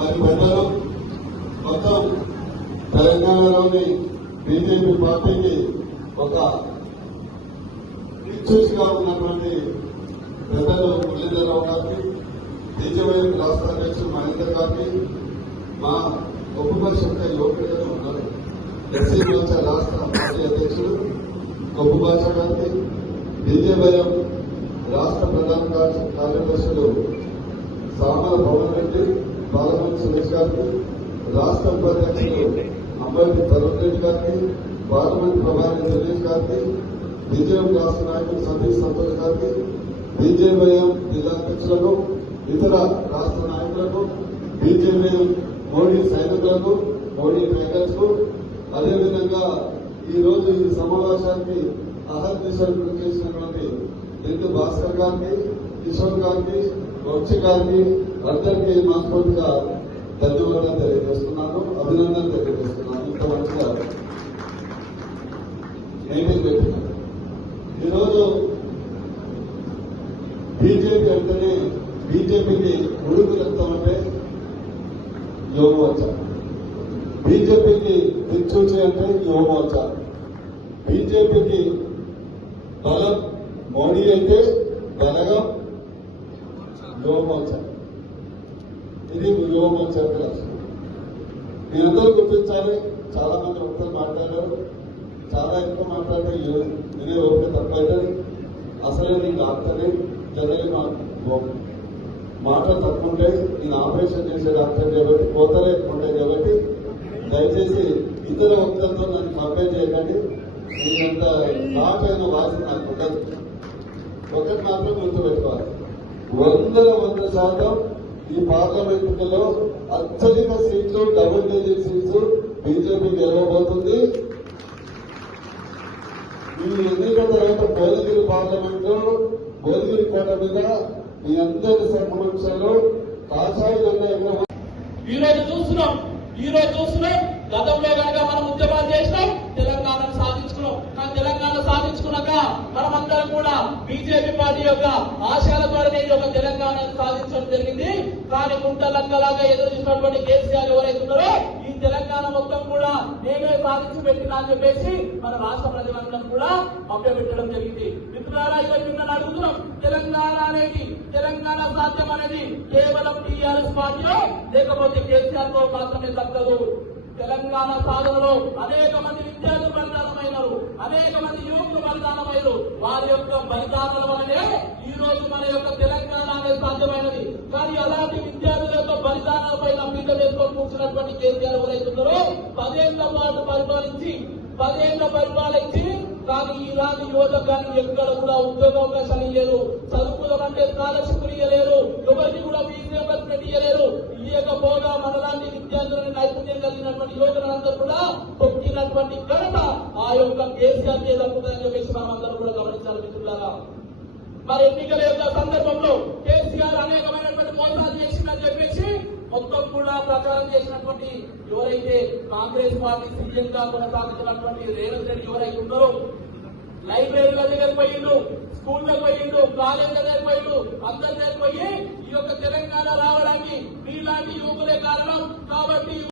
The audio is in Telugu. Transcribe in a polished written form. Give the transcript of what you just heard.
మరి పెద్దలు మొత్తం తెలంగాణలోని బీజేపీ పార్టీకి ఒక దిక్సూచిగా ఉన్నటువంటి పెద్దలు మురళీధరరావు గారికి, బీజేపీ రాష్ట్ర అధ్యక్షుడు మహేందర్ గారికి, మా కొప్పుభాష యువకుడిగా ఉన్నారు ఎస్సీ మోర్చా రాష్ట్ర పార్టీ అధ్యక్షుడు కొప్పుభాష గారికి, బీజేపీ రాష్ట్ర ప్రధాన కార్యదర్శులు సామల పవన్ రెడ్డి, బాలమణి సురేష్ గారికి, రాష్ట్ర ఉపాధ్యక్షులు అంబటి తరుణ్ రెడ్డి గారికి, పార్లమెంట్ ప్రభారి సురేష్ గారికి, బీజేపీ రాష్ట్ర నాయకులు సతీష్ సంతోష్ గారికి, బీజేపీ జిల్లా అధ్యక్షులకు, ఇతర రాష్ట్ర నాయకులకు, బీజేపీ మోడీ సైనికులకు, మోడీ టైగర్స్ కు, అదేవిధంగా ఈ రోజు ఈ సమావేశానికి అహర్నిశలు చేసినటువంటి రెండు భాస్కర్ గారికి, కిషోర్ గారికి, వంశీ గారికి అందరికీ మనస్ఫూర్తిగా ధన్యవాదాలు తెలియజేస్తున్నాను, అభినందనలు తెలియజేస్తున్నాను. ఇంత మంచిగా మీటింగ్ పెట్టినారు. ఈరోజు బీజేపీ అంటేనే బీజేపీకి ఉడుకు రక్తం అంటే యువమోర్చా, బీజేపీకి దిక్సూచి అంటే యువమోర్చా, బీజేపీకి బలం మోడీ అయితే బలగం యువమోర్చా. ఇది యువమోర్చా లక్ష్యం. మీరందరూ గుర్తించాలి. చాలా మంది వక్తలు మాట్లాడారు, చాలా ఎక్కువ మాట్లాడితే వినే ఓపిక తప్పైతుంది. అసలే నీకు ఆపుతుంది జనరల్ మాటలు తక్కువ ఉంటాయి. నేను ఆపరేషన్ చేసే డాక్టర్ కాబట్టి కోతలే ఎక్కువ ఉంటాయి కాబట్టి దయచేసి ఇతర వక్తలతో నన్ను కంపేర్ చేయకండి. నేనంత సాఫైన వాసి నాకు ఉండదు. ఒకటి మాత్రం గుర్తుపెట్టుకోవాలి, 100% ఈ పార్లమెంటులో అత్యధిక సీట్లు, డబుల్ డిజిట్ సీట్లు బీజేపీ గెలవబోతుంది. ఈ ఎన్నికల తర్వాత భువనగిరి పార్లమెంటు, భువనగిరి కోట మీద మీ అందరి సమక్షంలో కాషాయ జెండా ఎక్కడ ఈ రోజు చూస్తున్నాం. గతంలో కనుక మనం ఉద్యమాలు చేసినాం, తెలంగాణను సాధించుకున్నాం. కానీ తెలంగాణ సాధించుకున్నాక మనమందరం కూడా బీజేపీ పార్టీ యొక్క ఆశయాల ద్వారానే ఈ యొక్క తెలంగాణను సాధించడం జరిగింది. కానీ గుంటలక్కలాగా ఎదురు చూసినటువంటి కేసీఆర్ ఎవరైతే ఉన్నారో ఈ తెలంగాణ మొత్తం కూడా నేనే సాధించి పెట్టినా అని చెప్పేసి మన రాష్ట్ర ప్రజలందరం కూడా మభ్యపెట్టడం జరిగింది. మిత్రులారా, ఈరోజు మిమ్మల్ని అడుగుతున్నాం, తెలంగాణ సాధ్యం అనేది కేవలం టీఆర్ఎస్ పార్టీ లేకపోతే కేసీఆర్ తో మాత్రమే దక్కదు. తెలంగాణ సాధనలో అనేక మంది విద్యార్థులు బలిదానమైనారు, అనేక మంది యువకులు బలిదానమైనారు. వారి యొక్క బలిదానాల వల్లనే ఈ రోజు మన యొక్క తెలంగాణ అనేది సాధ్యమైనది. కానీ అలాంటి విద్యార్థుల యొక్క బలిదానాలపై నమ్మిక వేసుకొని కూర్చున్నటువంటి కేసీఆర్ ఎవరైతున్నారో 10 ఏళ్ల పాటు పరిపాలించి కానీ ఇలాంటి యువతకాన్ని ఎక్కడ కూడా ఉద్యోగ అవకాశాలు ఇయ్యలేరు, చదువుకోవాలంటే స్కాలర్షిప్లు ఇయ్యలేరు, ఎవరికి కూడా ఫీజు రియంబర్స్మెంట్ ఇయ్యలేరు. ఇయ్యకపోగా మనలాంటి విద్యార్థులను నైపుణ్యం కలిగినటువంటి యువకులందరూ కూడా తొక్కినటువంటి ఘనత ఆ యొక్క కేసీఆర్ దక్కుతుందని చెప్పేసి మనం అందరూ కూడా గమనించాలి. మిత్రులారా, మరి ఎన్నికల యొక్క సందర్భంలో కేసీఆర్ అనేకమైనటువంటి మోసాలు చేసిందని చెప్పేసి మొత్తం కూడా ప్రచారం చేసినటువంటి ఎవరైతే కాంగ్రెస్ పార్టీ సీఎం గా కొనసాగుతున్నటువంటి రేవంత్ రెడ్డి ఎవరైతే ఉన్నారో లైబ్రరీల దగ్గర పోయిండు, స్కూళ్ళకు పోయిండు, కాలేజీల దగ్గర పోయిండు, అందరి దగ్గర పోయి ఈ యొక్క తెలంగాణ రావడానికి మీలాంటి యువకులే కారణం కాబట్టి